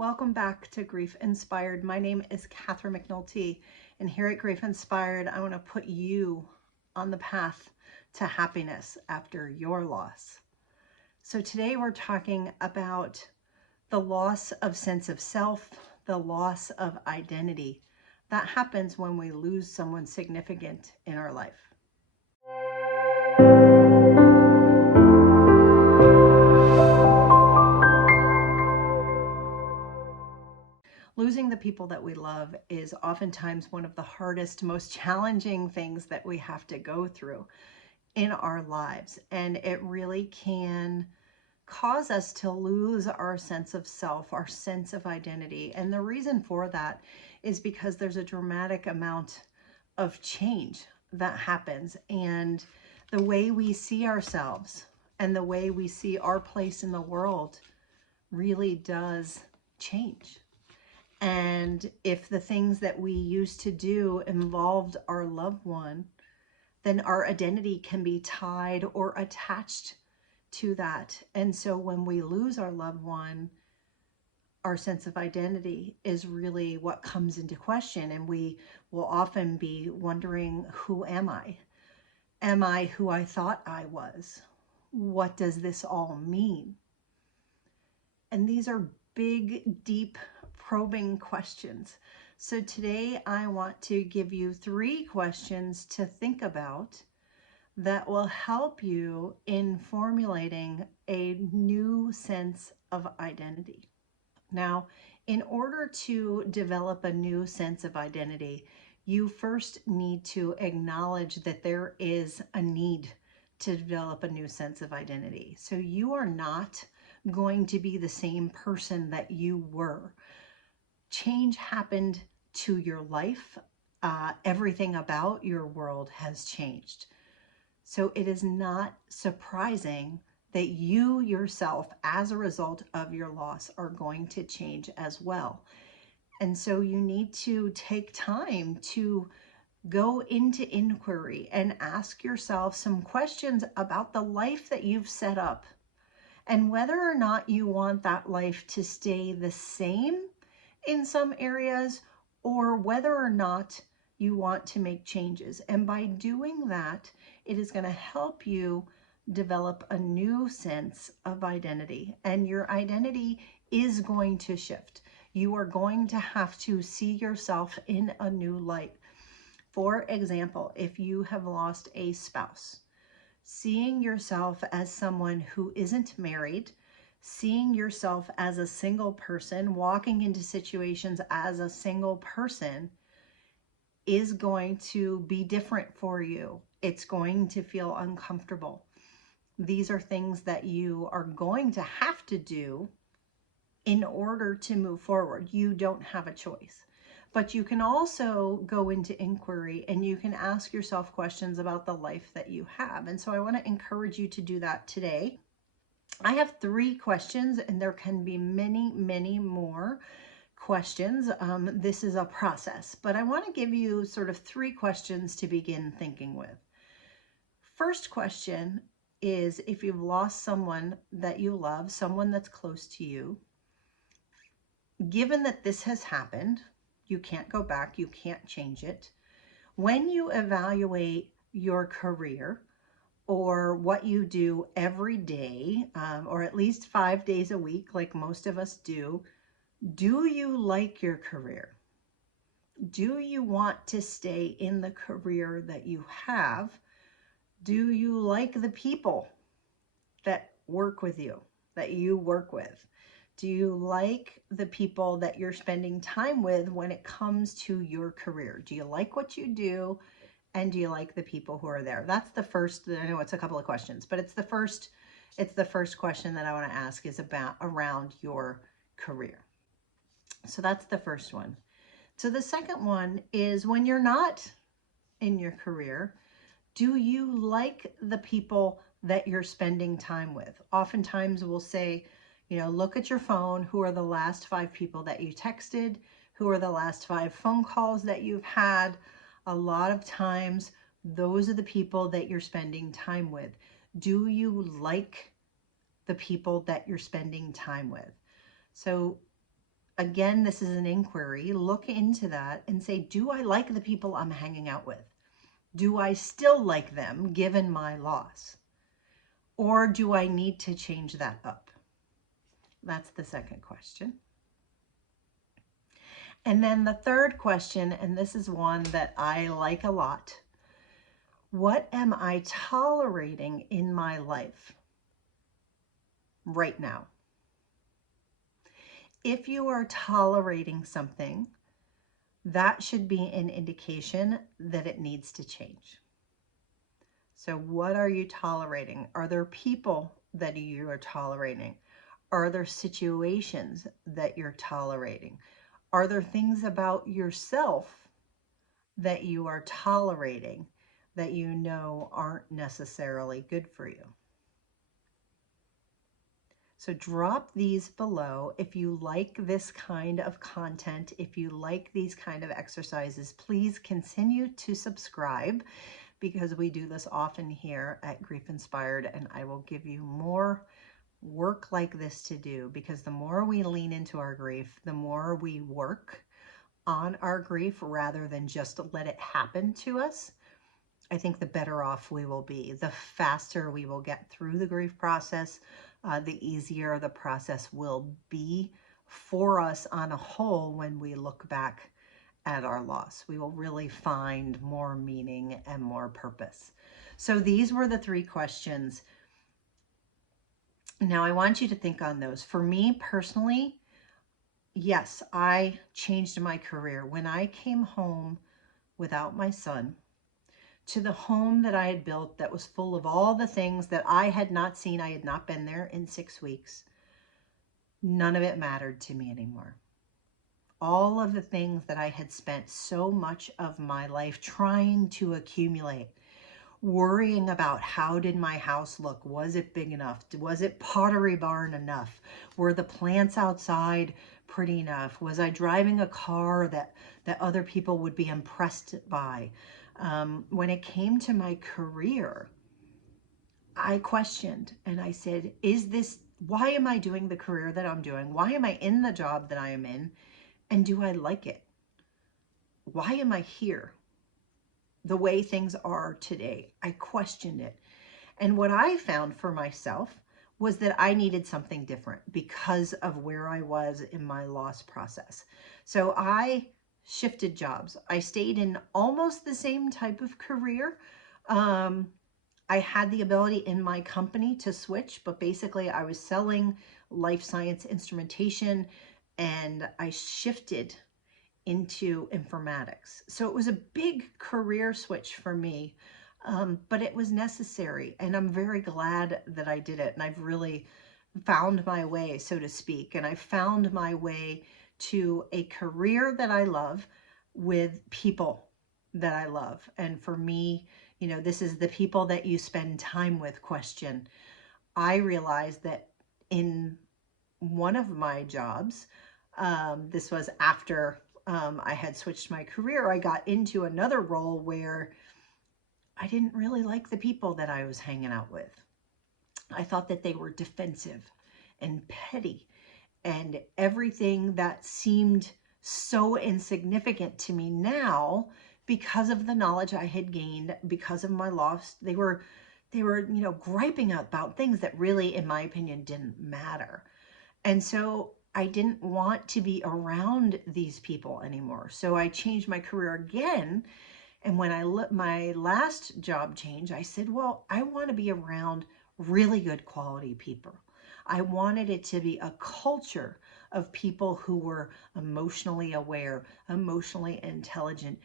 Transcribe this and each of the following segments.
Welcome back to Grief Inspired. My name is Catherine McNulty, and here at Grief Inspired, I want to put you on the path to happiness after your loss. So today we're talking about the loss of sense of self, the loss of identity that happens when we lose someone significant in our life. Losing the people that we love is oftentimes one of the hardest, most challenging things that we have to go through in our lives. And it really can cause us to lose our sense of self, our sense of identity. And the reason for that is because there's a dramatic amount of change that happens. And the way we see ourselves and the way we see our place in the world really does change. And if the things that we used to do involved our loved one, then our identity can be tied or attached to that. And so when we lose our loved one, our sense of identity is really what comes into question. And we will often be wondering, who am I? Am I who I thought I was? What does this all mean? And these are big, deep, probing questions. So today I want to give you 3 questions to think about that will help you in formulating a new sense of identity. Now, in order to develop a new sense of identity, you first need to acknowledge that there is a need to develop a new sense of identity. So you are not going to be the same person that you were. Change happened to your life. Everything about your world has changed. So it is not surprising that you yourself, as a result of your loss, are going to change as well. And so you need to take time to go into inquiry and ask yourself some questions about the life that you've set up and whether or not you want that life to stay the same in some areas or whether or not you want to make changes. And by doing that, it is going to help you develop a new sense of identity. And your identity is going to shift. You are going to have to see yourself in a new light. For example, if you have lost a spouse, seeing yourself as someone who isn't married, seeing yourself as a single person, walking into situations as a single person is going to be different for you. It's going to feel uncomfortable. These are things that you are going to have to do in order to move forward. You don't have a choice. But you can also go into inquiry and you can ask yourself questions about the life that you have. And so I want to encourage you to do that today. I have 3 questions and there can be many, many more questions. This is a process, but I want to give you sort of 3 questions to begin thinking with. First question is, if you've lost someone that you love, someone that's close to you, given that this has happened, you can't go back, you can't change it. When you evaluate your career or what you do every day, or at least 5 days a week, like most of us do you like your career? Do you want to stay in the career that you have? Do you like the people that work with you, that you work with? Do you like the people that you're spending time with when it comes to your career? Do you like what you do? And do you like the people who are there? That's the first, I know it's a couple of questions, but it's the first question that I want to ask is about around your career. So that's the first one. So the second one is, when you're not in your career, do you like the people that you're spending time with? Oftentimes we'll say, look at your phone. Who are the last 5 people that you texted? Who are the last 5 phone calls that you've had? A lot of times, those are the people that you're spending time with. Do you like the people that you're spending time with? So again, this is an inquiry. Look into that and say, do I like the people I'm hanging out with? Do I still like them given my loss? Or do I need to change that up? That's the second question. And then the third question, and this is one that I like a lot. What am I tolerating in my life right now? If you are tolerating something, that should be an indication that it needs to change. So what are you tolerating? Are there people that you are tolerating? Are there situations that you're tolerating? Are there things about yourself that you are tolerating that you know aren't necessarily good for you? So drop these below. If you like this kind of content, if you like these kind of exercises, please continue to subscribe, because we do this often here at GriefInspired, and I will give you more work like this to do, because the more we lean into our grief, the more we work on our grief rather than just let it happen to us, I think the better off we will be. The faster we will get through the grief process, the easier the process will be for us on a whole when we look back at our loss. We will really find more meaning and more purpose. So these were the 3 questions. Now I want you to think on those. For me personally, yes, I changed my career. When I came home without my son, to the home that I had built that was full of all the things that I had not seen, I had not been there in 6 weeks, none of it mattered to me anymore. All of the things that I had spent so much of my life trying to accumulate, worrying about how did my house look? Was it big enough? Was it Pottery Barn enough? Were the plants outside pretty enough? Was I driving a car that other people would be impressed by? When it came to my career, I questioned and I said, why am I doing the career that I'm doing? Why am I in the job that I am in? And do I like it? Why am I here? The way things are today, I questioned it. And what I found for myself was that I needed something different because of where I was in my loss process. So I shifted jobs. I stayed in almost the same type of career. I had the ability in my company to switch, but basically I was selling life science instrumentation, and I shifted into informatics. So it was a big career switch for me, but it was necessary, and I'm very glad that I did it. And I've really found my way, so to speak, and I found my way to a career that I love with people that I love. And for me, you know, this is the people that you spend time with question. I realized that in one of my jobs, this was after I had switched my career, I got into another role where I didn't really like the people that I was hanging out with. I thought that they were defensive and petty, and everything that seemed so insignificant to me now, because of the knowledge I had gained, because of my loss, they were, you know, griping about things that really, in my opinion, didn't matter. And so I didn't want to be around these people anymore. So I changed my career again. And when my last job change, I said, well, I want to be around really good quality people. I wanted it to be a culture of people who were emotionally aware, emotionally intelligent,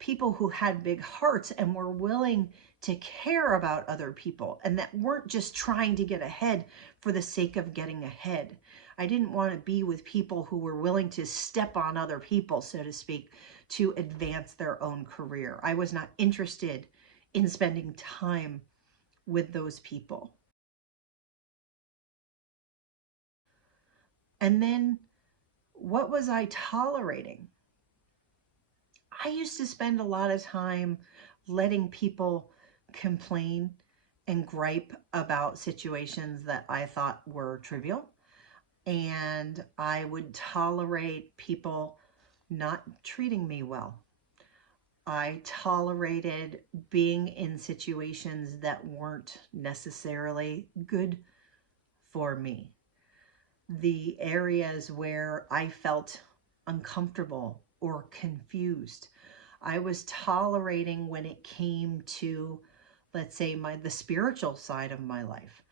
people who had big hearts and were willing to care about other people, and that weren't just trying to get ahead for the sake of getting ahead. I didn't want to be with people who were willing to step on other people, so to speak, to advance their own career. I was not interested in spending time with those people. And then what was I tolerating? I used to spend a lot of time letting people complain and gripe about situations that I thought were trivial. and I would tolerate people not treating me well. I tolerated being in situations that weren't necessarily good for me. The areas where I felt uncomfortable or confused, I was tolerating when it came to, let's say, the spiritual side of my life.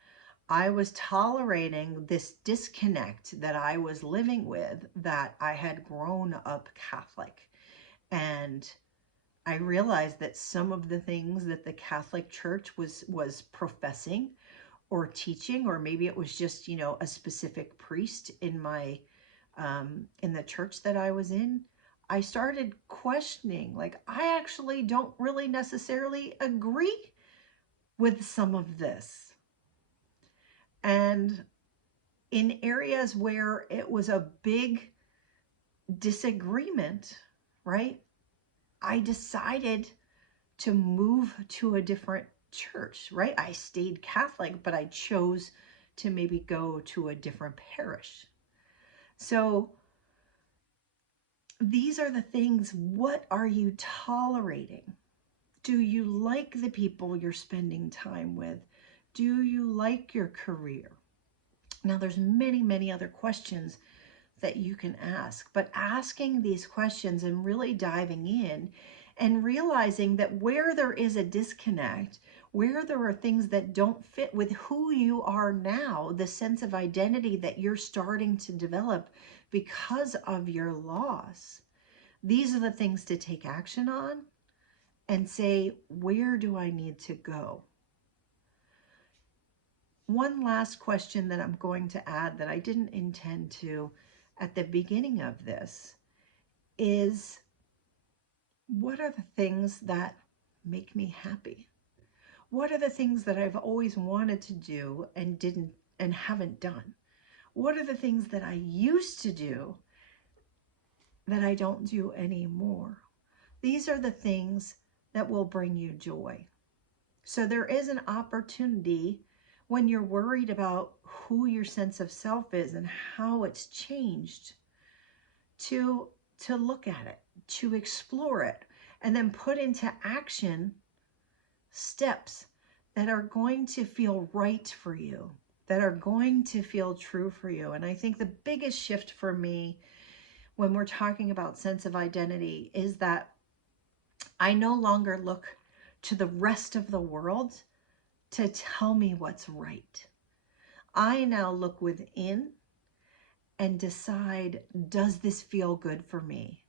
I was tolerating this disconnect that I was living with, that I had grown up Catholic. And I realized that some of the things that the Catholic Church was professing or teaching, or maybe it was just, a specific priest in in the church that I was in, I started questioning, like, I actually don't really necessarily agree with some of this. And in areas where it was a big disagreement, right, I decided to move to a different church, right? I stayed Catholic, but I chose to maybe go to a different parish. So these are the things. What are you tolerating? Do you like the people you're spending time with? Do you like your career? Now, there's many, many other questions that you can ask, but asking these questions and really diving in and realizing that where there is a disconnect, where there are things that don't fit with who you are now, the sense of identity that you're starting to develop because of your loss, these are the things to take action on and say, where do I need to go? One last question that I'm going to add that I didn't intend to at the beginning of this is, what are the things that make me happy? What are the things that I've always wanted to do and didn't and haven't done? What are the things that I used to do that I don't do anymore? These are the things that will bring you joy. So there is an opportunity when you're worried about who your sense of self is and how it's changed to look at it, to explore it, and then put into action steps that are going to feel right for you, that are going to feel true for you. And I think the biggest shift for me when we're talking about sense of identity is that I no longer look to the rest of the world to tell me what's right. I now look within and decide, does this feel good for me?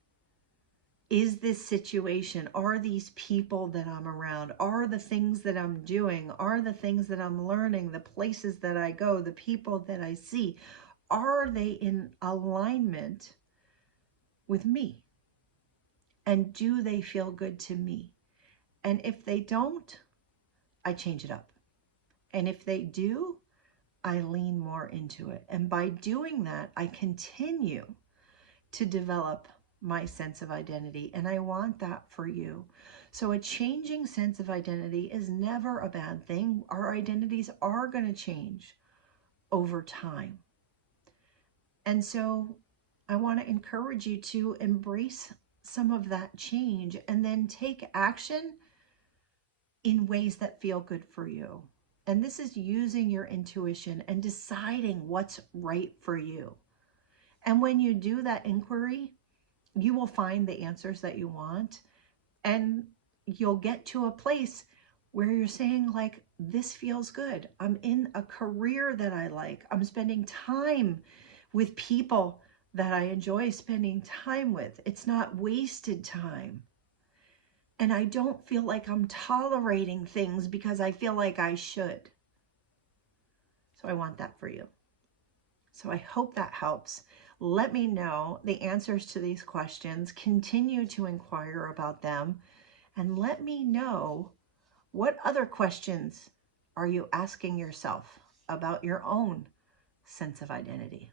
Is this situation, are these people that I'm around, are the things that I'm doing, are the things that I'm learning, the places that I go, the people that I see, are they in alignment with me? And do they feel good to me? And if they don't, I change it up. And if they do, I lean more into it. And by doing that, I continue to develop my sense of identity. And I want that for you. So a changing sense of identity is never a bad thing. Our identities are going to change over time. And so I want to encourage you to embrace some of that change and then take action in ways that feel good for you. And this is using your intuition and deciding what's right for you. And when you do that inquiry, you will find the answers that you want, and you'll get to a place where you're saying, like, this feels good. I'm in a career that I like. I'm spending time with people that I enjoy spending time with. It's not wasted time. And I don't feel like I'm tolerating things because I feel like I should. So I want that for you. So I hope that helps. Let me know the answers to these questions. Continue to inquire about them. And let me know, what other questions are you asking yourself about your own sense of identity?